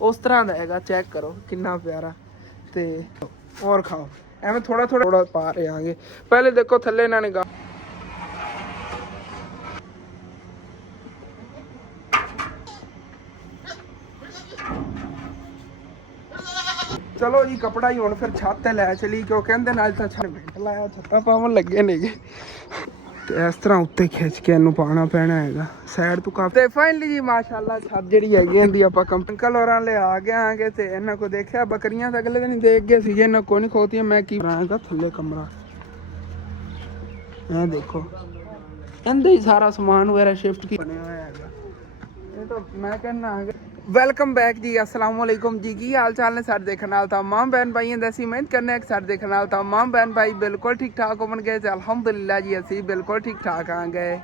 उस तरह का हैगा। चेक करो कितना प्यारा। तो और खाओ एवं थोड़ा थोड़ा पा रहे आगे। पहले देखो थल्ले इन्होंने गा चलो जी कपड़ा ही हुण फिर छत ते लै चली क्यों कहंदे नाल तां छत मिंट लाया छत्तां पावन लगे नेगे ते इस तरह उत्ते खिच के इनू पाना पैना हैगा साइड तो काफी। ते फाइनली जी माशाल्लाह छत जिहड़ी हैगी इंदी आपां अंकल होरां ले आ गए आगे ते इन्हां को देखिया बकरियां ते अगले दिन देख गए सीगे इन्हां को नहीं खोतियां। मैं की बनाएगा थल्ले कमरा ये देखो इंदे ही सारा समान वगैरह शिफ्ट की बने हुआ हैगा। ये तो मैं कहना वेलकम बैक जी अस्सलाम वालेकुम जी। की हाल चाल ने सारे देखने वाले तमाम बहन भाई दसी उम्मीद करने सारे देखने वाले तमाम बहन भाई बिल्कुल ठीक ठाक होवन गए। अलहमदुलिल्लाह जी असी बिल्कुल ठीक ठाक आ गए।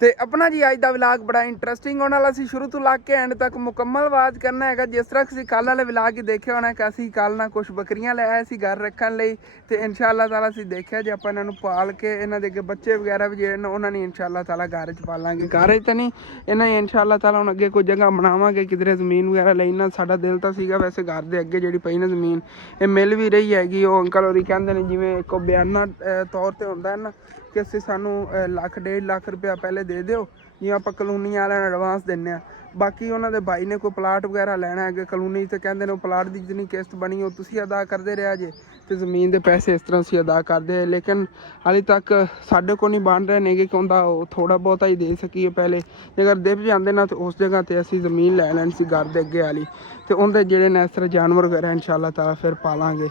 तो अपना जी अज का विलाग बड़ा इंटरस्टिंग होने वाला सी। शुरू तो ला के एंड तक मुकम्मल आवाज करना है। जिस तरह असी कल वाले विलाग ही देखे होना कि असी कल ना कुछ बकरियां ले आए घर रखने लई तो इंशाअल्लाह ताला असी देखा जो आप इन्हों पाल के इन्हों के बच्चे वगैरह भी जो उन्होंने इंशाअल्लाह ताला घर च पालांगे। घर तो नहीं इन्हें इंशाअल्लाह ताला हुण अगे कोई जगह बनावांगे किधरे जमीन वगैरह लेना। साडा दिल तो सीगा वैसे घर के अगे जी पई ना जमीन ये मिल भी रही हैगी। वो अंकल होरी कहंदे ने जिवें एक बयाना तौर पर हुंदा है ना कि असीं सानू लाख 1.5 लाख रुपया पहले दे दिओ जिवें आपां कलोनी वालिआं नूं एडवांस दिंदे आ। बाकी उन्हों दे भाई ने कोई प्लाट वगैरह लैना है कलोनी तो कहते हैं प्लाट की जितनी किस्त बनी वो तुसीं अदा करते रहा जे तो जमीन के पैसे इस तरह असीं अदा करते हैं। लेकिन हाले तक साढ़े को नहीं बन रहे ने कि उनका थोड़ा बहुत ही दे सकीए पहले अगर दे भी जाते ना तो उस जगह पर असीं जमीन लै लैनी सी घर के अगे वाली तो उनके जोड़े ने इस तरह जानवर वगैरह इंशाअल्लाह ताला फिर पालांगे।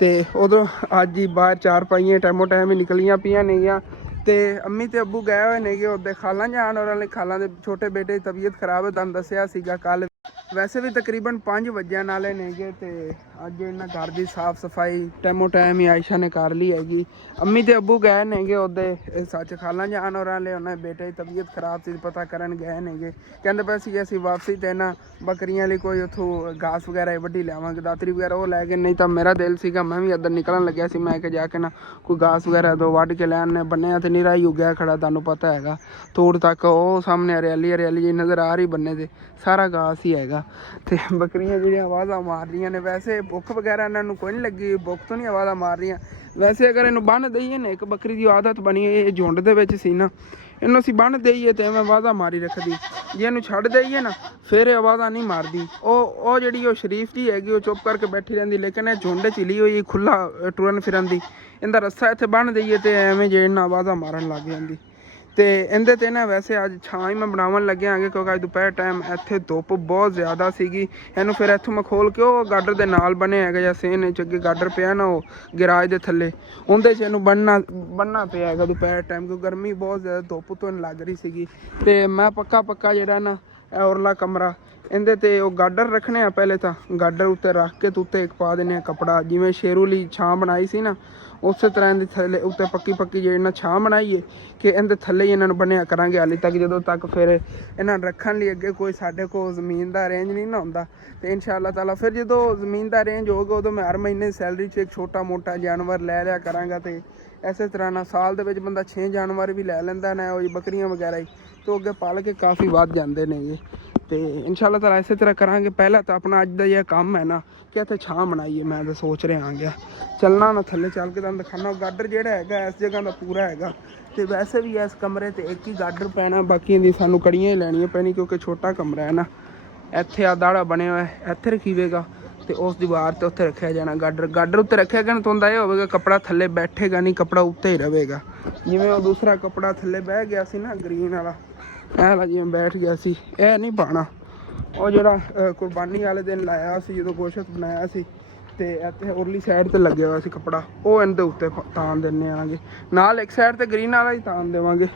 तो उधरों अज ही बाहर चार पाइयां टाइमों टाइम ही निकलियां पियां नेगियां तो अम्मी तो अब्बू गए हुए ने उधर खाला जान और खाला के छोटे बेटे की तबीयत खराब है तुहानूं दस्सिया सीगा कल। वैसे भी तकरीबन 5 वजन वाले नेगे तो अज इन्हें घर की साफ सफाई टाइमों टाइम ही आयशा ने कर ली हैगी। अम्मी तो अब्बू गए नेगे उधर सच खाला जान और उन्हें बेटे की तबीयत खराब थी पता करन गए नेगे कहते पे सी असीं वापसी तो इन्हों बकरियां लिए कोई उतों घास वगैरह वड्डी लियावांगे दातरी वगैरह वो लैके नहीं तो मेरा दिल सीगा मैं भी अदर निकलन लग्या सी मैं कि जाके ना कोई घास वगैरह दो वढ़ के लैन बन्ने तो निरा ही उगया खड़ा तुहानूं पता हैगा तोड़ तक वो सामने हरियाली हरियाली जी नज़र आ रही बन्ने ते सारा घास ही हैगा। तो बकरियां जिहड़ियां आवाज़ां मार रही ने वैसे भुख वगैरह इन्हों कोई नहीं लगी भुख तो नहीं आवाज़ां मार रही। वैसे अगर इन्हूं बन दईए ना एक बकरी की आदत बनी है झुंड दे विच सी ना इन्हूं असीं बन दईए तो इवें आवाज़ां मारी रखदी जे इन्हूं छड्ड दईए ना फिर आवाज़ां नहीं मारदी। वो जिहड़ी शरीफ जी हैगी वो चुप करके बैठी रहिंदी लेकिन यह झुंड चिली हुई खुला टुरन फिरन दी इनका रस्सा इत्थे बन दईए तो एवें जे इन्हां आवाज़ां मारन लग जांदी। तो इहदे ते ना वैसे अज छां ही मैं बनावन लग्या आगे क्योंकि अज दोपहर टाइम इत्थे धुप्प बहुत ज़्यादा सीगी। इनू फिर इत्थों मैं खोल के वो गाडर के नाल बने है या सेन च अगे गाडर पिया ना वो गिराज के थले उहदे च इनू बनना पिया है दोपहर टाइम क्योंकि गर्मी बहुत ज़्यादा धुप्प तो लग रही सीगी। तो मैं पक्का जिहड़ा ना औरला कमरा इहदे ते वो गाडर रखने पहले तो गाडर उत्ते रख के तो उत्ते एक पा देने कपड़ा जिवें शेरू लई छां बनाई सी ना उस तरह इहदे थले उत्ते पक्की जी ना छां बनाई है कि इहदे थले ही इन्होंने बनिया करांगे हाली तक जदों तक फिर इन्हां रखण लई अगे कोई साडे कोल जमीन का अरेंज नहीं ना हुंदा। तो इंशाअल्लाह ताला फिर जदों जमीन का अरेंज होगा उदों मैं हर महीने सैलरी च एक छोटा मोटा जानवर लै लिया करांगा। तो इस तरह ना साल दे विच बंदा 6 जानवर भी लै लैंदा ना वो बकरियां वगैरह ही तो अगे पाल के काफ़ी वध जांदे ने ये। तो इंशाअल्लाह ताला इस तरह करांगे। पहला तो अपना अज का यह काम है ना कि इत्थे छां बनाइए मैं तो सोच रहा आ गया चलना ना थले चल के तुहानूं दिखाना गाडर जिहड़ा है इस जगह का पूरा है। तो वैसे भी इस कमरे तो एक ही गाडर पैना बाकी दी सानू कड़ियां ही लैनियां पैनी क्योंकि छोटा कमरा है ना। इत्थे आ दाड़ा बने हुआ है इत्थे रखीवेगा तो उस दीवार तो उत्थे रखा जाना गाडर उत्ते रखा गया ना तो ये होगा कपड़ा थले बैठेगा नहीं कपड़ा उत्ते ही रहेगा। जिवें वो दूसरा कपड़ा थले बह गया सी ना ग्रीन वाला ऐला जिवें बैठ गया सी यह नहीं पाना वो जिहड़ा कुरबानी वाले दिन लाया सी जो गोशत बनाया सी तो इत्थे उरली साइड ते लगे हुआ सी कपड़ा वो इहदे उत्ते तान देने आगे नाल एक साइड ते ग्रीन वाला ही तान देवांगे।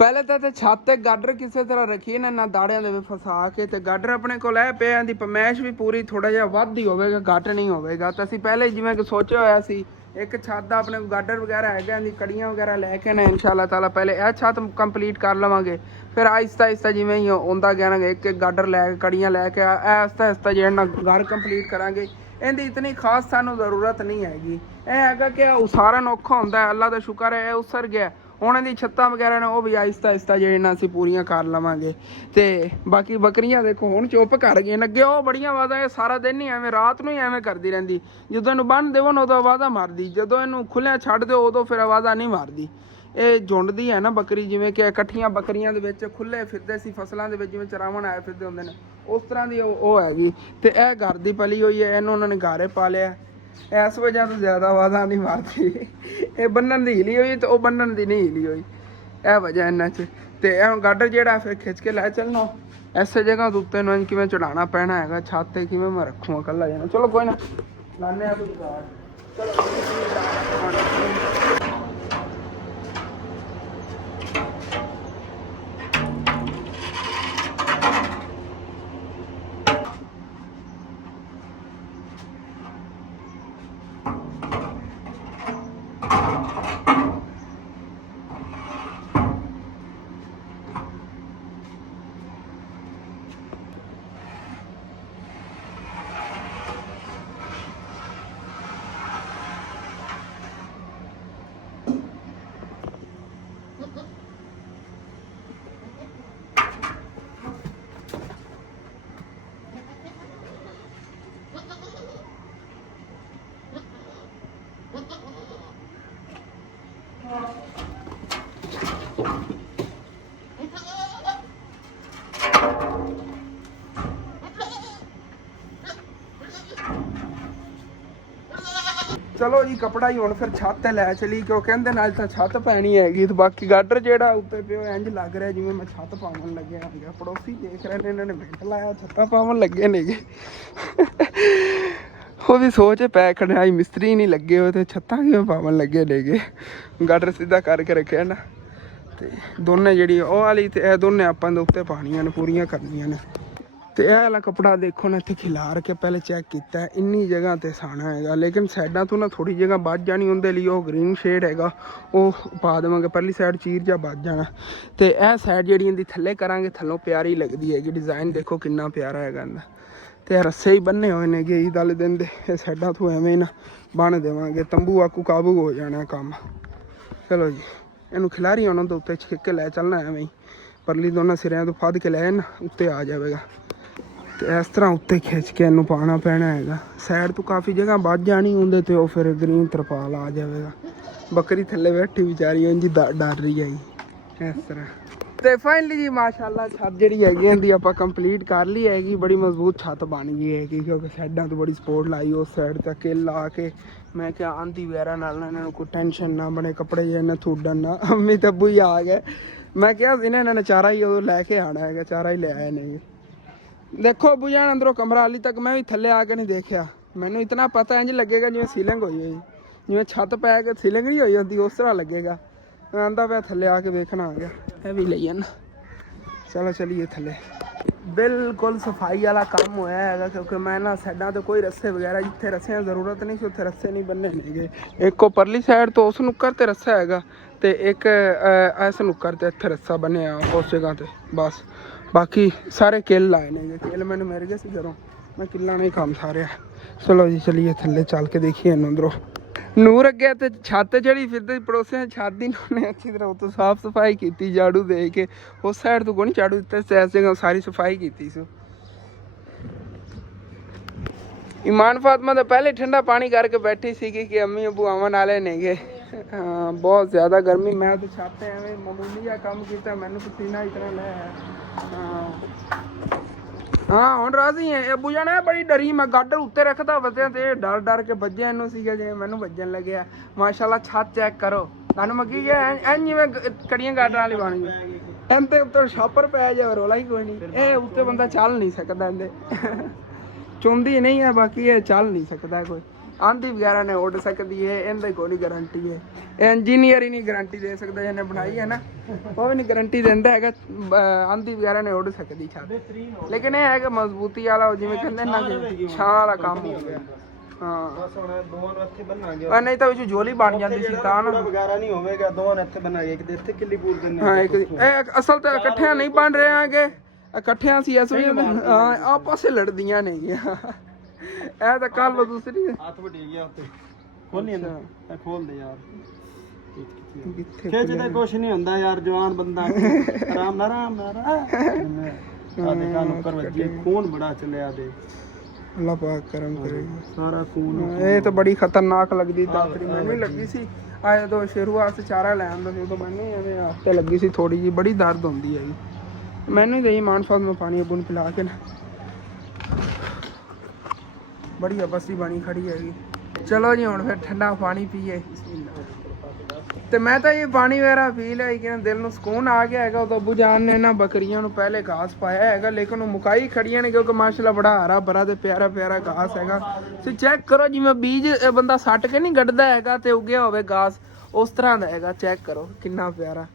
पहले तो छत ते गाडर किसी तरह रखिए ना दाड़ियां दे फसा के तो गाडर अपने को लै पे दी पमैश भी पूरी थोड़ा जिहा वध ही होवेगा घट नहीं होवेगा। तो असीं पहले जिवें सोचा होया सी एक छत का अपने गाडर वगैरह है कड़ियां वगैरह लैके ना इंशाअल्लाह ताला पहले यह छत कंप्लीट कर लवांगे फिर आहिस्ता आहिस्ता जिवें ही आउंदा गया ना एक एक गाडर लैके कड़ियां लैके आहिस्ता आहिस्ता जिहड़ा घर कंप्लीट करांगे। इहदी इतनी खास सानू जरूरत नहीं हैगी यह हैगा कि उसारन औखा हुंदा है अल्लाह का शुक्र है उसर गया ਉਹਨਾਂ ਦੀ ਛੱਤਾਂ ਵਗੈਰਾ ਨੇ ਉਹ ਵੀ ਆਹਿਸਤਾ ਆਹਿਸਤਾ ਜਿਹੜੇ ਨਾਲ ਅਸੀਂ ਪੂਰੀਆਂ ਕਰ ਲਵਾਂਗੇ। ਤੇ ਬਾਕੀ ਬੱਕਰੀਆਂ ਦੇਖੋ ਹੁਣ ਚੁੱਪ ਕਰ ਗਈਆਂ, ਅੱਗੇ ਉਹ ਬੜੀਆਂ ਆਵਾਜ਼ਾਂ, ਇਹ ਸਾਰਾ ਦਿਨ ਹੀ ਐਵੇਂ ਰਾਤ ਨੂੰ ਹੀ ਐਵੇਂ ਕਰਦੀ ਰਹਿੰਦੀ। ਜਦੋਂ ਇਹਨੂੰ ਬੰਨ੍ਹ ਦੇਵੋ ਨਾ ਉਦੋਂ ਆਵਾਜ਼ਾਂ ਮਾਰਦੀ, ਜਦੋਂ ਇਹਨੂੰ ਖੁੱਲਿਆ ਛੱਡ ਦਿਓ ਉਦੋਂ ਫਿਰ ਆਵਾਜ਼ਾਂ ਨਹੀਂ ਮਾਰਦੀ। ਇਹ ਝੁੰਡ ਦੀ ਹੈ ਨਾ ਬੱਕਰੀ, ਜਿਵੇਂ ਕਿ ਇਕੱਠੀਆਂ ਬੱਕਰੀਆਂ ਦੇ ਵਿੱਚ ਖੁੱਲੇ ਫਿਰਦੇ ਸੀ ਫਸਲਾਂ ਦੇ ਵਿੱਚ, ਜਿਵੇਂ ਚਰਾਵਣ ਆਏ ਫਿਰਦੇ ਹੁੰਦੇ ਨੇ, ਉਸ ਤਰ੍ਹਾਂ ਦੀ ਉਹ ਹੈਗੀ। ਤੇ ਇਹ ਘਰ ਦੀ ਪਲੀ ਹੋਈ ਹੈ, ਇਹਨੂੰ ਉਹਨਾਂ ਨੇ ਘਾਰੇ ਪਾ ਲਿਆ, ਇਸ ਵਜ੍ਹਾ ਤੋਂ ਜ਼ਿਆਦਾ ਆਵਾਜ਼ਾਂ ਨਹੀਂ ਮਾਰਦੀ। ਇਹ ਬੰਨਣ ਦੀ ਹਿਲੀ ਹੋਈ ਤੇ ਉਹ ਬੰਨਣ ਦੀ ਨਹੀਂ ਹਿਲੀ ਹੋਈ, ਇਹ ਵਜ੍ਹਾ ਇਹਨਾਂ 'ਚ। ਤੇ ਇਹ ਗਾਡਰ ਜਿਹੜਾ ਫਿਰ ਖਿੱਚ ਕੇ ਲੈ ਚੱਲਣਾ ਐਸੇ ਜਗ੍ਹਾ ਦੇ ਉੱਤੇ ਨੂੰ ਕਿਵੇਂ ਚੜਾਉਣਾ ਪੈਣਾ ਹੈਗਾ, ਛੱਤ ਤੇ ਕਿਵੇਂ ਮੈਂ ਰੱਖੂਗਾ ਇਕੱਲਾ ਜਾਣਾ। ਚਲੋ ਕੋਈ ਨਾ, ਲਾਨੇ ਆ ਕੋਈ ਚਲੋ। ਚਲੋ ਜੀ ਕਪੜਾ ਹੀ ਹੁਣ ਫਿਰ ਛੱਤ ਤੇ ਲੈ ਚਲੀ, ਕਿਉਂ ਕਹਿੰਦੇ ਨਾਲ ਤਾਂ ਛੱਤ ਪੈਣੀ ਹੈਗੀ। ਤੇ ਬਾਕੀ ਗਾਡਰ ਜਿਹੜਾ ਉੱਤੇ ਪਿਓ ਇੰਜ ਲੱਗ ਰਿਹਾ ਜਿਵੇਂ ਮੈਂ ਛੱਤ ਪਾਉਣ ਲੱਗਿਆ ਹੈਗਾ। ਪੜੋਸੀ ਦੇਖ ਰਹੇ ਨੇ, ਇਹਨਾਂ ਨੇ ਮਿੰਟ ਲਾਇਆ ਛੱਤਾਂ ਪਾਉਣ ਲੱਗੇ ਨੇਗੇ। ਉਹ ਵੀ ਸੋਚ ਪੈ ਖੜਿਆ ਸੀ, ਮਿਸਤਰੀ ਨਹੀਂ ਲੱਗੇ ਹੋਏ ਤੇ ਛੱਤਾਂ ਕਿਵੇਂ ਪਾਉਣ ਲੱਗੇ ਨੇਗੇ। ਗਾਡਰ ਸਿੱਧਾ ਕਰਕੇ ਰੱਖਿਆ ਨਾ, ਤੇ ਦੋਨੇ ਜਿਹੜੀ ਉਹ ਵਾਲੀ ਤੇ ਇਹ ਦੋਨੇ ਆਪਾਂ ਦੇ ਉੱਤੇ ਪਾਉਣੀਆਂ ਨੇ, ਪੂਰੀਆਂ ਕਰਨੀਆਂ ਨੇ। ਤੇ ਇਹ ਵਾਲਾ ਕੱਪੜਾ ਦੇਖੋ ਨਾ ਇੱਥੇ ਖਿਲਾਰ ਕੇ ਪਹਿਲੇ ਚੈੱਕ ਕੀਤਾ, ਇੰਨੀ ਜਗ੍ਹਾ ਤੇ ਸਾਣਾ ਹੈਗਾ, ਲੇਕਿਨ ਸਾਈਡਾਂ ਤੋਂ ਨਾ ਥੋੜੀ ਜਗ੍ਹਾ ਬਚ ਜਾਣੀ, ਉਹਦੇ ਲਈ ਉਹ ਗ੍ਰੀਨ ਸ਼ੇਡ ਹੈਗਾ ਉਹ ਪਾ ਦੇਵਾਂਗੇ। ਪਹਿਲੀ ਸਾਈਡ ਚੀਰ ਜਾਂ ਬਚ ਜਾਣਾ, ਤੇ ਇਹ ਸਾਈਡ ਜਿਹੜੀ ਇਹਦੀ ਥੱਲੇ ਕਰਾਂਗੇ, ਥੱਲੋਂ ਪਿਆਰੀ ਲੱਗਦੀ ਹੈਗੀ। ਡਿਜ਼ਾਈਨ ਦੇਖੋ ਕਿੰਨਾ ਪਿਆਰਾ ਹੈਗਾ ਇਹਦਾ। ਤੇ ਰੱਸੇ ਹੀ ਬੰਨੇ ਹੋਏ ਨੇ ਗੇ ਈਦ ਵਾਲੇ ਦਿਨ ਦੇ, ਇਹ ਸਾਈਡਾਂ ਤੋਂ ਐਵੇਂ ਨਾ ਬੰਨ ਦੇਵਾਂਗੇ, ਤੰਬੂ ਆਕੂ ਕਾਬੂ ਹੋ ਜਾਣਾ ਕੰਮ। ਚਲੋ ਜੀ ਇਹਨੂੰ ਖਿਲਾਰੀ ਉਹਨਾਂ ਦੇ ਉੱਤੇ ਛਿੱਕ ਕੇ ਲੈ ਚੱਲਣਾ ਐਵੇਂ ਹੀ, ਪਰਲੀ ਦੋਨਾਂ ਸਿਰਿਆਂ ਤੋਂ ਫੱਦ ਕੇ ਲੈ ਨਾ ਉੱਤੇ ਆ ਜਾਵੇਗਾ। ਤੇ ਇਸ ਤਰ੍ਹਾਂ ਉੱਤੇ ਖਿੱਚ ਕੇ ਇਹਨੂੰ ਪਾਉਣਾ ਪੈਣਾ ਹੈਗਾ। ਸਾਈਡ ਤੋਂ ਕਾਫੀ ਜਗ੍ਹਾ ਵੱਧ ਜਾਣੀ ਹੁੰਦੇ ਤੇ ਉਹ ਫਿਰ ਗ੍ਰੀਨ ਤਰਪਾਲ ਆ ਜਾਵੇਗਾ। ਬੱਕਰੀ ਥੱਲੇ ਬੈਠੀ ਵਿਚਾਰੀ ਉਂਝ ਡਰ ਰਹੀ ਹੈਗੀ ਇਸ ਤਰ੍ਹਾਂ। ਤੇ ਫਾਈਨਲੀ ਜੀ ਮਾਸ਼ਾਅੱਲਾ ਛੱਤ ਜਿਹੜੀ ਹੈਗੀ ਇਹਦੀ ਆਪਾਂ ਕੰਪਲੀਟ ਕਰ ਲਈ ਹੈਗੀ। ਬੜੀ ਮਜ਼ਬੂਤ ਛੱਤ ਬਣ ਗਈ ਹੈਗੀ, ਕਿਉਂਕਿ ਸਾਈਡਾਂ ਤੋਂ ਬੜੀ ਸਪੋਰਟ ਲਾਈ ਉਸ ਸਾਈਡ ਤੱਕ ਕੇ ਲਾ ਕੇ। ਮੈਂ ਕਿਹਾ ਆਂਦੀ ਵਗੈਰਾ ਨਾਲ ਇਹਨਾਂ ਨੂੰ ਕੋਈ ਟੈਨਸ਼ਨ ਨਾ ਬਣੇ, ਕੱਪੜੇ ਜੇ ਨਾ ਥੁੱਡਣ ਨਾ। ਅੰਮੀ ਤੇ ਅੱਬੂ ਹੀ ਆ ਗਏ, ਮੈਂ ਕਿਹਾ ਸੀ ਨਾ ਇਹਨਾਂ ਨੇ ਚਾਰਾ ਹੀ ਉਹ ਲੈ ਕੇ ਆਉਣਾ ਹੈਗਾ, ਚਾਰਾ ਹੀ ਲੈ ਆਏ ਨੇ। ਦੇਖੋ ਅੱਬੂ ਜਾਨ ਅੰਦਰੋਂ ਕਮਰਾ ਹਾਲੀ ਤੱਕ ਮੈਂ ਵੀ ਥੱਲੇ ਆ ਕੇ ਨਹੀਂ ਦੇਖਿਆ, ਮੈਨੂੰ ਇਤਨਾ ਪਤਾ ਇੰਝ ਲੱਗੇਗਾ ਜਿਵੇਂ ਸੀਲਿੰਗ ਹੋਈ ਹੋਈ, ਜਿਵੇਂ ਛੱਤ ਪੈ ਕੇ ਸੀਲਿੰਗ ਨਹੀਂ ਹੋਈ ਹੁੰਦੀ ਉਸ ਤਰ੍ਹਾਂ ਲੱਗੇਗਾ। ਮੈਂ ਆਂਦਾ ਪਿਆ ਥੱਲੇ ਆ ਕੇ ਵੇਖਣਾ ਆ ਗਿਆ, ਇਹ ਵੀ ਲਈ ਜਾਣਾ। ਚਲੋ ਚਲੀਏ ਥੱਲੇ। ਬਿਲਕੁਲ ਸਫਾਈ ਵਾਲਾ ਕੰਮ ਹੋਇਆ ਹੈਗਾ, ਕਿਉਂਕਿ ਮੈਂ ਨਾ ਸਾਈਡਾਂ ਤੇ ਕੋਈ ਰੱਸੇ ਵਗੈਰਾ, ਜਿੱਥੇ ਰੱਸਿਆਂ ਦੀ ਜ਼ਰੂਰਤ ਨਹੀਂ ਸੀ ਉੱਥੇ ਰੱਸੇ ਨਹੀਂ ਬੰਨੇ ਨੇਗੇ। ਇੱਕ ਉਹ ਪਰਲੀ ਸਾਈਡ ਤੋਂ ਉਸ ਨੁੱਕਰ ਤੇ ਰੱਸਾ ਹੈਗਾ, ਤੇ ਇੱਕ ਇਸ ਨੁੱਕਰ ਤੇ ਇੱਥੇ ਰੱਸਾ ਬੰਨਿਆ ਉਸ ਜਗ੍ਹਾ ਤੇ ਬਸ। ਬਾਕੀ ਸਾਰੇ ਕਿੱਲ ਲਾਏ ਨੇ, ਕਿੱਲ ਮੈਨੂੰ ਮਿਲ ਗਏ ਸੀ ਜਦੋਂ ਮੈਂ ਕਿੱਲਾਂ ਨਹੀਂ ਕੰਮ ਸਾਰਿਆ। ਚਲੋ ਜੀ ਚਲੀਏ ਥੱਲੇ ਚੱਲ ਕੇ ਦੇਖੀਏ ਇਹਨੂੰ ਅੰਦਰੋਂ। ਨੂਰ ਅੱਗੇ ਤੇ ਛੱਤ ਜਿਹੜੀ ਫਿਰਦੀ ਪੜੋਸੀਆਂ ਛੱਤ ਦੀ ਨੇ ਅੱਛੀ ਤਰ੍ਹਾਂ ਉੱਤੋਂ ਸਾਫ਼ ਸਫਾਈ ਕੀਤੀ ਝਾੜੂ ਦੇ ਕੇ। ਉਸ ਸਾਈਡ ਤੋਂ ਕੋਈ ਝਾੜੂ ਦਿੱਤਾ, ਇਸ ਜਗ੍ਹਾ ਸਾਰੀ ਸਫਾਈ ਕੀਤੀ ਸੀ। ਇਮਾਨ ਫਾਤਮਾ ਤਾਂ ਪਹਿਲੇ ਠੰਡਾ ਪਾਣੀ ਕਰਕੇ ਬੈਠੀ ਸੀਗੀ ਕਿ ਅੰਮੀ ਅੱਬੂ ਆਉਣ ਵਾਲੇ ਨੇਗੇ। ਹਾਂ ਬਹੁਤ ਜ਼ਿਆਦਾ ਗਰਮੀ, ਮੈਂ ਤਾਂ ਛੱਤ ਐਵੇਂ ਮਾਮੂਲੀ ਜਿਹਾ ਕੰਮ ਕੀਤਾ, ਮੈਨੂੰ ਪਸੀਨਾ ਇਤਨਾ ਲੈ ਹਾਂ। ਹਾਂ ਹੁਣ ਰਾਜ਼ੀ ਹੈ। ਅੱਬੂ ਜਾਣਾ ਬੜੀ ਡਰੀ, ਮੈਂ ਗਾਡਰ ਉੱਤੇ ਰੱਖਦਾ ਵਸਿਆ ਤੇ ਡਰ ਡਰ ਕੇ ਵੱਜਿਆ ਇਹਨੂੰ ਸੀਗਾ ਜਿਵੇਂ ਮੈਨੂੰ ਵੱਜਣ ਲੱਗਿਆ। ਮਾਸ਼ਾਅੱਲਾ ਛੱਤ ਚੈੱਕ ਕਰੋ, ਤੁਹਾਨੂੰ ਮੈਂ ਕੀ ਕਿਹਾ ਐਂ ਜਿਵੇਂ ਕੜੀਆਂ ਗਾਡਰਾਂ ਵਾਲੀ ਬਣ ਗਈ। ਇਹਦੇ ਉੱਤੇ ਛਾਪਰ ਪੈ ਜਾਵੇ ਰੌਲਾ ਹੀ ਕੋਈ ਨਹੀਂ, ਇਹ ਉੱਤੇ ਬੰਦਾ ਚੱਲ ਨਹੀਂ ਸਕਦਾ, ਇਹਦੇ ਚੁੰਦੀ ਨਹੀਂ ਹੈ, ਬਾਕੀ ਇਹ ਚੱਲ ਨਹੀਂ ਸਕਦਾ ਕੋਈ। ਆਂਦੀ ਵਗੈਰਾ ਨੇ ਉੱਡ ਸਕਦੀ ਹੈ, ਇਹਦੀ ਕੋਈ ਗਰੰਟੀ ਹੈ। ਇਹ ਇੰਜੀਨੀਅਰ ਹੀ ਨਹੀਂ ਗਰੰਟੀ ਦੇ ਸਕਦਾ, ਜਿਹਨੇ ਬਣਾਈ ਹੈ ਨਾ ਉਹ ਵੀ ਨਹੀਂ ਗਰੰਟੀ ਦਿੰਦਾ ਹੈਗਾ। ਆਂਦੀ ਵਗੈਰਾ ਨੇ ਉੱਡ ਸਕਦੀ ਛੱਤ, ਲੇਕਿਨ ਇਹ ਹੈ ਕਿ ਮਜ਼ਬੂਤੀ ਵਾਲਾ ਜਿਵੇਂ ਕਹਿੰਦੇ ਨਾ ਛਾਂ ਵਾਲਾ ਕੰਮ ਹੋ ਗਿਆ। ਹਾਂ ਨਹੀਂ ਤਾਂ ਵਿੱਚ ਝੋਲੀ ਬਣ ਜਾਂਦੀ ਸੀ ਤਾਂ ਨਾ ਵਗੈਰਾ ਨਹੀਂ ਹੋਵੇਗਾ। ਦੋਵਾਂ ਨੇ ਇੱਥੇ ਬਣਾਈ, ਇੱਕ ਇੱਥੇ ਕਿੱਲੀ ਪੂਰ ਦਿੰਦੇ। ਹਾਂ ਇੱਕ ਇਹ ਅਸਲ ਤੇ ਇਕੱਠਿਆਂ ਨਹੀਂ ਬਣ ਰਹੇ ਹੈਗੇ, ਇਕੱਠਿਆਂ ਸੀ ਇਸ ਵੀ ਆਪਸ ਵਿੱਚ ਲੜਦੀਆਂ ਨੇ। ਇਹ ਤਾਂ ਕੱਲ ਦੂਸਰੀ ਹੱਥ ਵਟੀ ਗਿਆ ਉੱਤੇ ਖੋਲ ਨਹੀਂ ਖੋਲ ਦੇ ਯਾਰ। ਕਿੱਥੇ ਖਿੱਚਦੇ ਕੁਛ ਨਹੀਂ ਹੁੰਦਾ ਯਾਰ, ਜਵਾਨ ਬੰਦਾ ਆਰਾਮ ਨਾਲ ਆ ਦੇਖਾ ਨੁੱਕਰ ਵੱਜੀ, ਖੂਨ ਬੜਾ ਚੱਲਿਆ ਦੇ। ਅੱਲਾਹ ਪਾਕ ਕਰਮ ਕਰੇਗਾ। ਸਾਰਾ ਖੂਨ ਇਹ ਤਾਂ ਬੜੀ ਖਤਰਨਾਕ ਲੱਗਦੀ ਦਾਤਰੀ, ਮੈਨੂੰ ਹੀ ਲੱਗੀ ਸੀ ਆ ਜਦੋਂ ਸ਼ੁਰੂਆਤ ਚਾਰਾ ਲੈ ਆਂਦਾ ਸੀ ਉਦੋਂ ਮੈਨੂੰ ਐਵੇਂ ਹੱਥ ਲੱਗੀ ਸੀ ਥੋੜੀ ਜੀ, ਬੜੀ ਦਰਦ ਹੁੰਦੀ ਹੈਗੀ। ਮੈਨੂੰ ਹੀ ਦੇਈ ਮਾਨਫਾਦ ਨੂੰ ਪਾਣੀ ਬੁਨ ਪਿਲਾ ਕੇ ਨਾ, ਬੜੀ ਅਬਸੀ ਬਣੀ ਖੜੀ ਹੈਗੀ। ਚਲੋ ਜੀ ਹੁਣ ਫਿਰ ਠੰਡਾ ਪਾਣੀ ਪੀਏ। ਤੇ ਮੈਂ ਤਾਂ ਇਹ ਪਾਣੀ ਵਗੈਰਾ ਪੀ ਲਿਆ ਕਿ ਦਿਲ ਨੂੰ ਸਕੂਨ ਆ ਗਿਆ ਹੈਗਾ। ਉਹ ਅੱਬੂ ਜਾਨ ਨੇ ਨਾ ਬੱਕਰੀਆਂ ਨੂੰ ਪਹਿਲੇ ਘਾਸ ਪਾਇਆ ਹੈਗਾ, ਲੇਕਿਨ ਉਹ ਮੁਕਾਈ ਖੜੀਆਂ ਨੇ ਕਿਉਂਕਿ ਮਾਸ਼ਾਅੱਲਾ ਬੜਾ ਹਰਾ ਭਰਾ ਤੇ ਪਿਆਰਾ ਪਿਆਰਾ ਘਾਸ ਹੈਗਾ। ਤੁਸੀਂ ਚੈੱਕ ਕਰੋ, ਜਿਵੇਂ ਬੀਜ ਬੰਦਾ ਸੱਟ ਕੇ ਨਹੀਂ ਗੱਡਦਾ ਹੈਗਾ ਤੇ ਉੱਗਿਆ ਹੋਵੇ ਘਾਸ, ਉਸ ਤਰ੍ਹਾਂ ਦਾ ਹੈਗਾ। ਚੈੱਕ ਕਰੋ ਕਿੰਨਾ ਪਿਆਰਾ,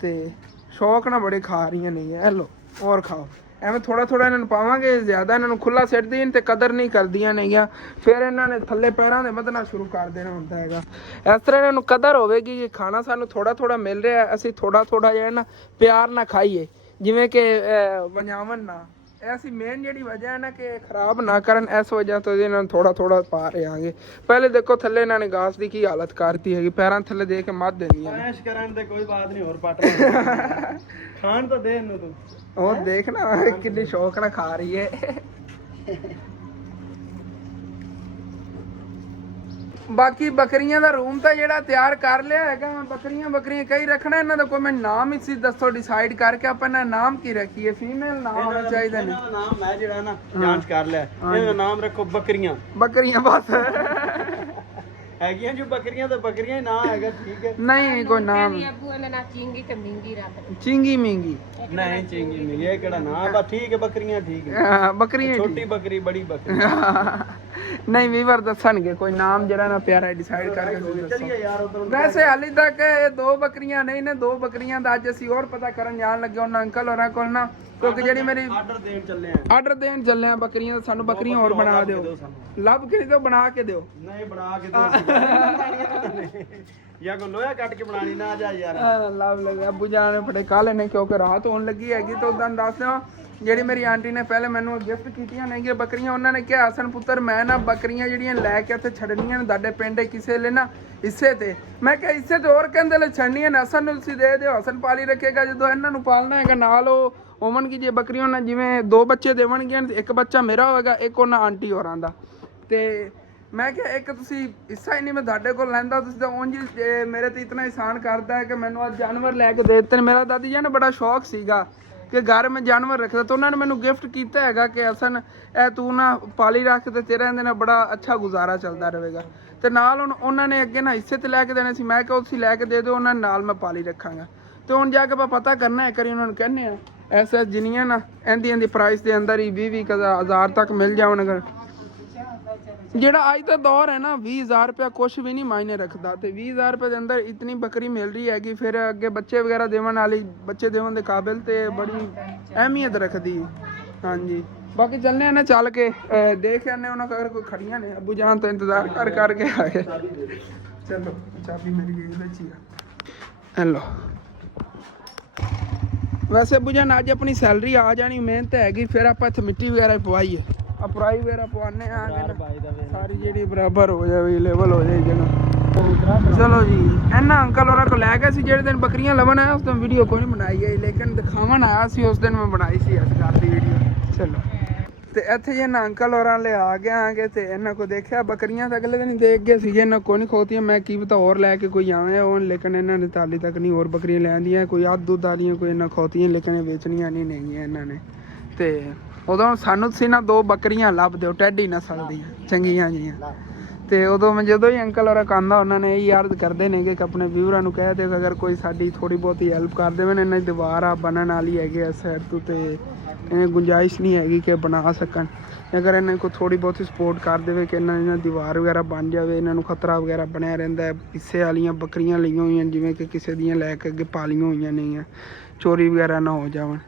ਤੇ ਸ਼ੌਕ ਨਾਲ ਬੜੇ ਖਾ ਰਹੀਆਂ ਨੇ। ਇਹ ਲੋ ਹੋਰ ਖਾਓ। ਐਵੇਂ ਥੋੜਾ ਥੋੜਾ ਇਹਨਾਂ ਨੂੰ ਪਾਵਾਂਗੇ, ਜ਼ਿਆਦਾ ਇਹਨਾਂ ਨੂੰ ਖੁੱਲਾ ਸਿੱਟਦੀ ਤੇ ਕਦਰ ਨਹੀਂ ਕਰਦੀਆਂ ਨੇਗੀਆਂ, ਫਿਰ ਇਹਨਾਂ ਨੇ ਥੱਲੇ ਪੈਰਾਂ ਦੇ ਵਧਣਾ ਸ਼ੁਰੂ ਕਰ ਦੇਣਾ ਹੁੰਦਾ ਹੈਗਾ। ਇਸ ਤਰ੍ਹਾਂ ਇਹਨਾਂ ਨੂੰ ਕਦਰ ਹੋਵੇਗੀ ਕਿ ਖਾਣਾ ਸਾਨੂੰ ਥੋੜਾ ਥੋੜਾ ਮਿਲ ਰਿਹਾ, ਅਸੀਂ ਥੋੜਾ ਥੋੜਾ ਜਿਹਾ ਨਾ ਪਿਆਰ ਨਾਲ ਖਾਈਏ, ਜਿਵੇਂ ਕਿ ਵੰਜਾਵਨ ਨਾ। ਇਹ ਅਸੀਂ ਮੇਨ ਜਿਹੜੀ ਵਜ੍ਹਾ ਹੈ ਨਾ ਕਿ ਖਰਾਬ ਨਾ ਕਰਨ, ਇਸ ਵਜ੍ਹਾ ਤੋਂ ਇਹਨਾਂ ਨੂੰ ਥੋੜਾ ਥੋੜਾ ਪਾ ਰਹੇ ਆਂਗੇ। ਪਹਿਲੇ ਦੇਖੋ ਥੱਲੇ ਇਹਨਾਂ ਨੇ ਘਾਸ ਦੀ ਕੀ ਹਾਲਤ ਕਰਤੀ ਹੈਗੀ, ਪੈਰਾਂ ਥੱਲੇ ਦੇ ਕੇ ਮੱਧ ਦਿੰਦੀਆਂ ਨੇ। ਐਸ਼ ਕਰਨ ਤੇ ਕੋਈ ਬਾਤ ਨਹੀਂ, ਹੋਰ ਪੱਟ ਖਾਣ ਤਾਂ ਦੇ ਇਹਨੂੰ ਤੂੰ। ਉਹ ਦੇਖ ਨਾ ਕਿੰਨੀ ਸ਼ੌਕ ਨਾਲ ਖਾ ਰਹੀ ਹੈ। ਬਾਕੀ ਬੱਕਰੀਆਂ ਦਾ ਰੂਮ ਤਾਂ ਜਿਹੜਾ ਤਿਆਰ ਕਰ ਲਿਆ ਹੈਗਾ। ਬੱਕਰੀਆਂ ਕਈ ਰੱਖਣਾ, ਇਹਨਾਂ ਦਾ ਕੋਈ ਮੈਨੂੰ ਨਾਮ ਹੀ ਸੀ ਦੱਸੋ, ਡਿਸਾਈਡ ਕਰਕੇ ਆਪਾਂ ਇਹਨਾਂ ਨਾਮ ਕੀ ਰੱਖੀਏ। ਫੀਮੇਲ ਨਾਮ ਹੋਣਾ ਚਾਹੀਦਾ ਨੇ। ਇਹਨਾਂ ਦਾ ਨਾਮ ਮੈਂ ਜਿਹੜਾ ਨਾ ਜਾਂਚ ਕਰ ਲਿਆ, ਇਹਨਾਂ ਦਾ ਨਾਮ ਰੱਖੋ ਬੱਕਰੀਆਂ ਬਸ ਹੈਗੀਆਂ ਜੋ ਬੱਕਰੀਆਂ ਤਾਂ ਬੱਕਰੀਆਂ ਹੀ ਨਾਂ ਹੈਗਾ, ਠੀਕ ਹੈ। ਨਹੀਂ ਕੋਈ ਨਾਮ ਚਿੰਗੀ ਮਿੰਗੀ ਨਹੀਂ, ਚਿੰਗੀ ਮਿੰਗੀ ਇਹ ਕਿਹੜਾ ਨਾਮ ਬਾ, ਠੀਕ ਹੈ ਬੱਕਰੀਆਂ ਠੀਕ ਹੈ। ਬੱਕਰੀਆਂ ਛੋਟੀ ਬੱਕਰੀ ਬੜੀ ਬੱਕਰੀ ਨਹੀਂ ਵੀਵਰ ਦੱਸਣਗੇ ਕੋਈ ਨਾਮ ਜਿਹੜਾ ਨਾ ਪਿਆਰਾ ਡਿਸਾਈਡ ਕਰਕੇ। ਚਲਿਏ ਯਾਰ ਉਧਰ। ਵੈਸੇ ਹਾਲੇ ਤੱਕ ਇਹ 2 ਬੱਕਰੀਆਂ ਨਹੀਂ ਨੇ, 2 ਬੱਕਰੀਆਂ ਦਾ ਅੱਜ ਅਸੀਂ ਹੋਰ ਪਤਾ ਕਰਨ ਜਾਣ ਲੱਗੇ ਉਹਨਾਂ ਅੰਕਲ ਹੋਰਾਂ ਕੋਲ ਨਾ, ਕਿਉਂਕਿ ਜਿਹੜੀ ਮੇਰੀ ਆਰਡਰ ਦੇਣ ਚੱਲੇ ਆ ਬੱਕਰੀਆਂ ਦਾ, ਸਾਨੂੰ ਬੱਕਰੀਆਂ ਹੋਰ ਬਣਾ ਦਿਓ। ਲੱਭ ਕੇ ਦਿਓ, ਬਣਾ ਕੇ ਦਿਓ। ਨਹੀਂ ਬਣਾ ਕੇ ਦਿਓ ਜਾਂ ਕੋਈ ਲੋਹਾ ਕੱਟ ਕੇ ਬਣਾਣੀ ਨਾ ਜਾ ਯਾਰ। ਲੱਭ ਲੱਗੇ ਅੱਬੂ ਜਾਨ ਨੇ ਬੜੇ ਕਾਲੇ ਨੇ ਕਿਉਂਕਿ ਰਾਤ ਹੋਣ ਲੱਗੀ ਹੈਗੀ। ਤਾਂ ਉਦਾਂ ਦੱਸ ਦਿਓ, ਜਿਹੜੀ ਮੇਰੀ ਆਂਟੀ ਨੇ ਪਹਿਲੇ ਮੈਨੂੰ ਗਿਫਟ ਕੀਤੀਆਂ ਨੇਗੀਆਂ ਬੱਕਰੀਆਂ, ਉਹਨਾਂ ਨੇ ਕਿਹਾ ਹਸਨ ਪੁੱਤਰ ਮੈਂ ਨਾ ਬੱਕਰੀਆਂ ਜਿਹੜੀਆਂ ਲੈ ਕੇ ਉੱਥੇ ਛੱਡਣੀਆਂ ਨੇ ਤੁਹਾਡੇ ਪਿੰਡ ਕਿਸੇ ਲਈ ਨਾ ਹਿੱਸੇ ਤੇ। ਮੈਂ ਕਿਹਾ ਹਿੱਸੇ ਤੇ ਹੋਰ ਕਹਿੰਦੇ ਲੈ ਛੱਡਣੀਆਂ ਨੇ, ਹਸਨ ਨੂੰ ਤੁਸੀਂ ਦੇ ਦਿਓ, ਹਸਨ ਪਾਲੀ ਰੱਖੇਗਾ। ਜਦੋਂ ਇਹਨਾਂ ਨੂੰ ਪਾਲਣਾ ਹੈਗਾ ਨਾਲ ਉਹ ਹੋਵਣਗੀ ਜੇ ਬੱਕਰੀਆਂ ਨਾਲ, ਜਿਵੇਂ 2 ਬੱਚੇ ਦੇਵਣਗੀਆਂ, 1 ਬੱਚਾ ਮੇਰਾ ਹੋਵੇਗਾ, 1 ਉਹਨਾਂ ਆਂਟੀ ਹੋਰਾਂ ਦਾ। ਤੇ ਮੈਂ ਕਿਹਾ ਇੱਕ ਤੁਸੀਂ ਹਿੱਸਾ ਹੀ ਨਹੀਂ ਮੈਂ ਤੁਹਾਡੇ ਕੋਲ ਲੈਂਦਾ, ਤੁਸੀਂ ਤਾਂ ਉਂਝ ਮੇਰੇ ਤੇ ਇਤਨਾ ਇਹਸਾਨ ਕਰਦਾ ਹੈ ਕਿ ਮੈਨੂੰ ਅੱਜ ਜਾਨਵਰ ਲੈ ਕੇ ਦੇ ਦਿੱਤੇ। ਮੇਰਾ ਦਾਦੀ ਜੀ ਨੂੰ ਬੜਾ ਸ਼ੌਕ ਸੀਗਾ ਕਿ ਘਰ ਮੈਂ ਜਾਨਵਰ ਰੱਖਦਾ, ਤਾਂ ਉਹਨਾਂ ਨੇ ਮੈਨੂੰ ਗਿਫਟ ਕੀਤਾ ਹੈਗਾ ਕਿ ਹਸਨ ਇਹ ਤੂੰ ਨਾ ਪਾਲੀ ਰੱਖ ਤੇ ਤੇਰਾ ਇਹਦੇ ਨਾਲ ਬੜਾ ਅੱਛਾ ਗੁਜ਼ਾਰਾ ਚੱਲਦਾ ਰਹੇਗਾ। ਤੇ ਨਾਲ ਹੁਣ ਉਹਨਾਂ ਨੇ ਅੱਗੇ ਨਾ ਹਿੱਸੇ ਤੇ ਲੈ ਕੇ ਦੇਣੇ ਸੀ, ਮੈਂ ਕਿਹਾ ਤੁਸੀਂ ਲੈ ਕੇ ਦੇ ਦਿਓ, ਉਹਨਾਂ ਨਾਲ ਮੈਂ ਪਾਲੀ ਰੱਖਾਂਗਾ। ਤੇ ਹੁਣ ਜਾ ਕੇ ਆਪਾਂ ਪਤਾ ਕਰਨਾ ਹੈ, ਕਰੀ ਉਹਨਾਂ ਨੂੰ ਕਹਿੰਦੇ ਆ ਐਸੇ ਜਿੰਨੀਆਂ ਨਾ ਇਹਦੀ ਪ੍ਰਾਈਸ ਦੇ ਅੰਦਰ ਹੀ 20-20 ਹਜ਼ਾਰ ਤੱਕ ਮਿਲ ਜਾਵਣਗੇ। ਜਿਹੜਾ ਅੱਜ ਦਾ ਦੌਰ ਹੈ ਨਾ 20,000 ਰੁਪਇਆ ਕੁਛ ਵੀ ਨਹੀਂ ਮਾਇਨੇ ਰੱਖਦਾ, ਤੇ 20,000 ਰੁਪਏ ਦੇ ਅੰਦਰ ਇਤਨੀ ਬੱਕਰੀ ਮਿਲ ਰਹੀ ਹੈਗੀ, ਫਿਰ ਅੱਗੇ ਬੱਚੇ ਵਗੈਰਾ ਦੇਵਣ ਵਾਲੀ, ਬੱਚੇ ਦੇਵਣ ਦੇ ਕਾਬਿਲ ਤੇ ਬੜੀ ਅਹਿਮੀਅਤ ਰੱਖਦੀ। ਹਾਂਜੀ ਬਾਕੀ ਚੱਲਨੇ ਆ ਨਾ, ਚੱਲ ਕੇ ਦੇਖ ਆਨੇ ਉਹਨਾਂ ਅਗਰ ਕੋਈ ਖੜੀਆਂ ਨੇ। ਅੱਬੂ ਜਾਨ ਤੋਂ ਇੰਤਜ਼ਾਰ ਕਰਕੇ ਆ ਗਏ। ਚਲੋ ਚਾਬੀ ਮੇਰੀ ਗਈ ਵਿੱਚ ਹੀ ਆ। ਹੈਲੋ ਵੈਸੇ ਅੱਬੂ ਜਾਨ ਅੱਜ ਆਪਣੀ ਸੈਲਰੀ ਆ ਜਾਣੀ, ਮਿਹਨਤ ਹੈਗੀ, ਫਿਰ ਆਪਾਂ ਇੱਥੇ ਮਿੱਟੀ ਵਗੈਰਾ ਪਵਾਈਏ, ਪਰਾਈ ਵਗੈਰਾ ਪਵਾਨੇ ਆ, ਸਾਰੀ ਜਿਹੜੀ ਬਰਾਬਰ ਹੋ ਜਾਵੇ, ਲੈਵਲ ਹੋ ਜਾਏ ਜਗ੍ਹਾ। ਚਲੋ ਜੀ ਇਹਨਾਂ ਅੰਕਲ ਹੋਰਾਂ ਕੋਲ ਲੈ ਗਏ ਸੀ ਜਿਹੜੇ ਦਿਨ ਬੱਕਰੀਆਂ ਲਵਣ ਆਇਆ, ਉਸ ਦਿਨ ਵੀਡੀਓ ਕੋਈ ਨਹੀਂ ਬਣਾਈ ਗਈ, ਲੇਕਿਨ ਦਿਖਾਵਣ ਆਇਆ ਸੀ ਉਸ ਦਿਨ ਮੈਂ ਬਣਾਈ ਸੀ ਇਸ ਗੱਲ ਦੀ ਵੀਡੀਓ। ਚਲੋ ਤੇ ਇੱਥੇ ਜੇ ਇਹਨਾਂ ਅੰਕਲ ਹੋਰਾਂ ਲੈ ਆ ਗਏ ਆਂਗੇ, ਤੇ ਇਹਨਾਂ ਕੋ ਦੇਖਿਆ ਬੱਕਰੀਆਂ ਤਾਂ ਅਗਲੇ ਦਿਨ ਹੀ ਦੇਖ ਗਏ ਸੀ, ਇਹਨਾਂ ਕੋਈ ਨਹੀਂ ਖੋਤੀਆਂ, ਮੈਂ ਕੀ ਪਤਾ ਹੋਰ ਲੈ ਕੇ ਕੋਈ ਆਵੇਂ ਹੋਣ, ਲੇਕਿਨ ਇਹਨਾਂ ਨੇ ਹਾਲੇ ਤੱਕ ਨਹੀਂ ਹੋਰ ਬੱਕਰੀਆਂ ਲੈਂਦੀਆਂ, ਕੋਈ ਅੱਧ ਦੁੱਧ ਵਾਲੀਆਂ, ਕੋਈ ਇਹਨਾਂ ਖੋਤੀਆਂ, ਲੇਕਿਨ ਇਹ ਵੇਚਣੀਆਂ ਨਹੀਂ ਨੇਗੀਆਂ ਇਹਨਾਂ ਨੇ। ਤੇ ਉਦੋਂ ਸਾਨੂੰ ਸੀ ਨਾ 2 ਬੱਕਰੀਆਂ ਲੱਭ ਦਿਓ ਟੈਡੀ ਨਸਲ ਦੀਆਂ ਚੰਗੀਆਂ ਜੀਆਂ। ਤੇ ਉਦੋਂ ਮੈਂ ਜਦੋਂ ਹੀ ਅੰਕਲ ਹੋਰਾਂ ਕਹਿੰਦਾ, ਉਹਨਾਂ ਨੇ ਇਹ ਯਾਦ ਕਰਦੇ ਨੇ ਕਿ ਆਪਣੇ ਵਿਊਰਾਂ ਨੂੰ ਕਹਿ ਦੇ ਅਗਰ ਕੋਈ ਸਾਡੀ ਥੋੜੀ ਬਹੁਤੀ ਹੈਲਪ ਕਰ ਦੇਵੇ ਨਾ, ਇਹਨਾਂ ਦੀ ਦੀਵਾਰ ਆ ਬਣਨ ਵਾਲੀ ਹੈਗੀ ਇਸ ਸਾਈਡ ਤੋਂ, ਤੇ ਇਹ ਗੁੰਜਾਇਸ਼ ਨਹੀਂ ਹੈਗੀ ਕਿ ਬਣਾ ਸਕਣ। ਅਗਰ ਇਹਨਾਂ ਕੋਈ ਥੋੜੀ ਬਹੁਤੀ ਸਪੋਰਟ ਕਰ ਦੇਵੇ ਕਿ ਇਹਨਾਂ ਦੀਵਾਰ ਵਗੈਰਾ ਬਣ ਜਾਵੇ, ਇਹਨਾਂ ਨੂੰ ਖਤਰਾ ਵਗੈਰਾ ਬਣਿਆ ਰਹਿੰਦਾ ਹੈ। ਹਿੱਸੇ ਵਾਲੀਆਂ ਬੱਕਰੀਆਂ ਲਈਆਂ ਹੋਈਆਂ, ਜਿਵੇਂ ਕਿ ਕਿਸੇ ਦੀਆਂ ਲੈ ਕੇ ਅੱਗੇ ਪਾਲੀਆਂ ਹੋਈਆਂ ਨਹੀਂ, ਚੋਰੀ ਵਗੈਰਾ ਨਾ ਹੋ ਜਾਵਣ।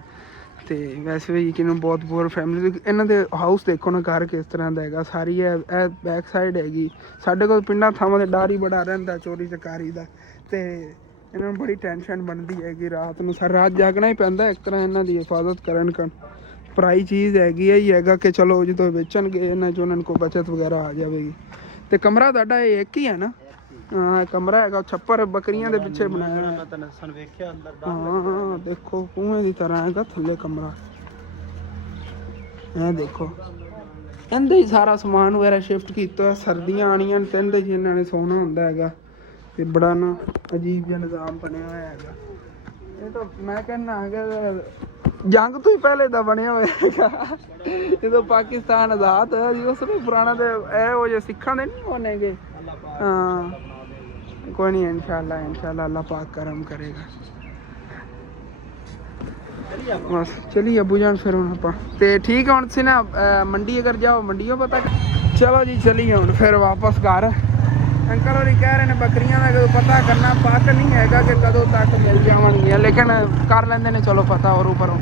ਤੇ ਵੈਸੇ ਵੀ ਕਿਨੂੰ ਬਹੁਤ ਪੂਰ ਫੈਮਿਲੀ, ਇਹਨਾਂ ਦੇ ਹਾਊਸ ਦੇਖੋ ਨਾ ਘਰ ਕਿਸ ਤਰ੍ਹਾਂ ਦਾ ਹੈਗਾ, ਸਾਰੀ ਇਹ ਬੈਕ ਸਾਈਡ ਹੈਗੀ। ਸਾਡੇ ਕੋਲ ਪਿੰਡਾਂ ਥਾਵਾਂ ਤੇ ਡਰ ਹੀ ਬੜਾ ਰਹਿੰਦਾ ਚੋਰੀ ਚਕਾਰੀ ਦਾ, ਤੇ ਇਹਨਾਂ ਨੂੰ ਬੜੀ ਟੈਨਸ਼ਨ ਬਣਦੀ ਹੈਗੀ, ਰਾਤ ਨੂੰ ਸਾਰੀ ਰਾਤ ਜਾਗਣਾ ਹੀ ਪੈਂਦਾ ਇੱਕ ਤਰ੍ਹਾਂ ਇਹਨਾਂ ਦੀ ਹਿਫਾਜ਼ਤ ਕਰਨ। ਪਰਾਈ ਚੀਜ਼ ਹੈਗੀ ਹੈ ਹੀ ਹੈਗਾ ਕਿ ਚਲੋ ਜਦੋਂ ਵੇਚਣਗੇ ਇਹਨਾਂ 'ਚ ਉਹਨਾਂ ਨੂੰ ਕੋਈ ਬਚਤ ਵਗੈਰਾ ਆ ਜਾਵੇਗੀ। ਤੇ ਕਮਰਾ ਤੁਹਾਡਾ ਇਹ ਇੱਕ ਹੀ ਹੈ ਨਾ? ਹਾਂ ਕਮਰਾ ਹੈਗਾ ਛੱਪਰ ਬੱਕਰੀਆਂ ਦੇ ਪਿੱਛੇ ਬਣਾਇਆ ਹੋਇਆ। ਮੈਂ ਤੈਨੂੰ ਸਨ ਵੇਖਿਆ ਅੰਦਰ ਦਾ ਹਾਂ ਦੇਖੋ ਕੂਏ ਦੀ ਤਰ੍ਹਾਂ ਹੈਗਾ ਥੱਲੇ ਕਮਰਾ। ਇਹ ਦੇਖੋ ਇਹਦੇ ਹੀ ਸਾਰਾ ਸਮਾਨ ਵਗੈਰਾ ਸ਼ਿਫਟ ਕੀਤਾ ਹੋਇਆ। ਸਰਦੀਆਂ ਆਣੀਆਂ ਤੇ ਇਹਦੇ ਹੀ ਇਹਨਾਂ ਨੇ ਸੋਨਾ ਹੁੰਦਾ ਹੈਗਾ ਤੇ ਬੜਾ ਨਾ ਅਜੀਬ ਜਿਹਾ ਨਿਜ਼ਾਮ ਬਣਿਆ ਹੋਇਆ ਹੈਗਾ। ਇਹ ਤਾਂ ਮੈਂ ਕਹਿੰਦਾ ਹੈਗਾ ਜੰਗ ਤੋਂ ਹੀ ਪਹਿਲੇ ਦਾ ਬਣਿਆ ਹੋਇਆ ਹੈਗਾ। ਜਦੋਂ ਪਾਕਿਸਤਾਨ ਆਜ਼ਾਦ ਹੋਇਆ ਜੀ ਉਸ ਨੂੰ ਪੁਰਾਣਾ ਤੇ ਇਹੋ ਜਿਹੇ ਸਿੱਖਾਂ ਦੇ ਨਹੀਂ ਹੋਣਗੇ। ਹਾਂ ਕੋਈ ਨਹੀਂ ਇਨਸ਼ਾਅੱਲਾ ਅੱਲਾਹ ਪਾਕ ਕਰਮ ਕਰੇਗਾ। बस चलिए अबू जान फिर हम आप तो ठीक है हम से ना मंडी अगर जाओ मंडियों पता चलो जी चलिए हम फिर वापस घर। अंकल होरी कह रहे हैं बकरियां का कदों पता करना पक नहीं हैगा कि कदों तक मिल जावणगियां लेकिन कर लेंदे ने चलो पता और उपरों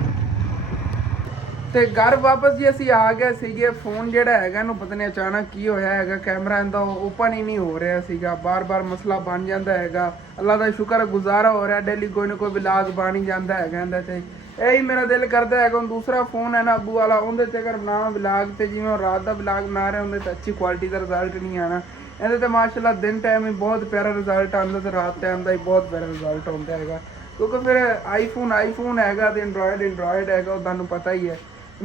ਤੇ ਘਰ ਵਾਪਸ ਜੀ ਅਸੀਂ ਆ ਗਏ ਸੀਗੇ। ਫੋਨ ਜਿਹੜਾ ਹੈਗਾ ਇਹਨੂੰ ਪਤਾ ਨਹੀਂ ਅਚਾਨਕ ਕੀ ਹੋਇਆ ਹੈਗਾ ਕੈਮਰਾ ਇਹਦਾ ਓਪਨ ਹੀ ਨਹੀਂ ਹੋ ਰਿਹਾ ਸੀਗਾ। ਬਾਰ-ਬਾਰ ਮਸਲਾ ਬਣ ਜਾਂਦਾ ਹੈਗਾ। ਅੱਲਾ ਦਾ ਸ਼ੁਕਰ ਗੁਜ਼ਾਰਾ ਹੋ ਰਿਹਾ ਡੇਲੀ ਕੋਈ ਨਾ ਕੋਈ ਵਲੌਗ ਬਣ ਹੀ ਜਾਂਦਾ ਹੈਗਾ ਇਹਦੇ ਤੇ। ਇਹੀ ਮੇਰਾ ਦਿਲ ਕਰਦਾ ਹੈਗਾ ਹੁਣ ਦੂਸਰਾ ਫੋਨ ਹੈ ਨਾ ਅੱਬੂ ਵਾਲਾ ਉਹਦੇ ਤੇ ਅਗਰ ਬਣਾਵਾਂ ਵਲੌਗ ਤੇ ਜਿਵੇਂ ਰਾਤ ਦਾ ਵਲੌਗ ਬਣਾ ਰਿਹਾ ਉਹਦੇ ਤੇ ਅੱਛੀ ਕੁਆਲਿਟੀ ਦਾ ਰਿਜ਼ਲਟ ਨਹੀਂ ਆਣਾ। ਇਹਦੇ ਤੇ ਮਾਸ਼ਾਅੱਲਾ ਦਿਨ ਟਾਈਮ ਹੀ ਬਹੁਤ ਪਿਆਰਾ ਰਿਜ਼ਲਟ ਆਉਂਦਾ ਤੇ ਰਾਤ ਟਾਈਮ ਦਾ ਹੀ ਬਹੁਤ ਪਿਆਰਾ ਰਿਜ਼ਲਟ ਆਉਂਦਾ ਹੈਗਾ ਕਿਉਂਕਿ ਫਿਰ ਆਈਫੋਨ ਹੈਗਾ ਤੇ ਐਂਡਰੋਇਡ ਹੈਗਾ ਉਹ ਤੁਹਾਨੂੰ ਪਤਾ ਹੀ ਹੈ।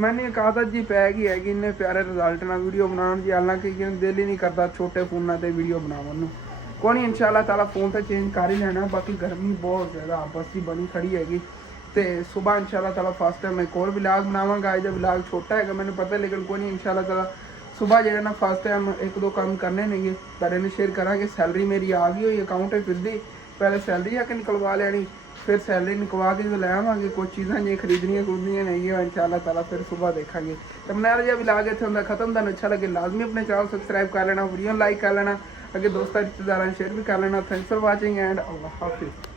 मैंने एक आदत जी पै गई हैगी इन्ने प्यारे रिजल्ट ना वीडियो बनाने की हालांकि दिल ही नहीं करता छोटे फोनों से वीडियो बनावन कोई नहीं इंशाल्लाह ताला फोन तो चेंज कर ही लेना। बाकी गर्मी बहुत ज़्यादा आपस की बनी खड़ी हैगी तो सुबह इंशाल्लाह ताला फर्स्ट टाइम एक और व्लॉग बनावांगा। अज व्लॉग छोटा है मैंने पता लेकिन कोई नहीं इंशाल्लाह ताला सुबह जो ना फर्स्ट टाइम एक दो काम करने नहीं तारे ने शेयर करा कि सैलरी मेरी आ गई हुई अकाउंट फिरदी पहले सैलरी आके निकलवा लेनी फिर सैलरी निकलवा के जो ले आवांगे कुछ चीज़ां जो खरीदनियाँ नहीं है इंशाल्लाह ताला फिर सुबह देखेंगे। तो मैं जो व्लॉग इत्थे हुंदा खत्म तुहानूं अच्छा लगे लाजमी अपने चैनल सबसक्राइब कर लेना वीडियो लाइक कर लेना अगे दोस्तां रिश्तेदारां शेयर भी कर लेना। थैंक्स फॉर वाचिंग एंड अल्लाह हाफिज़।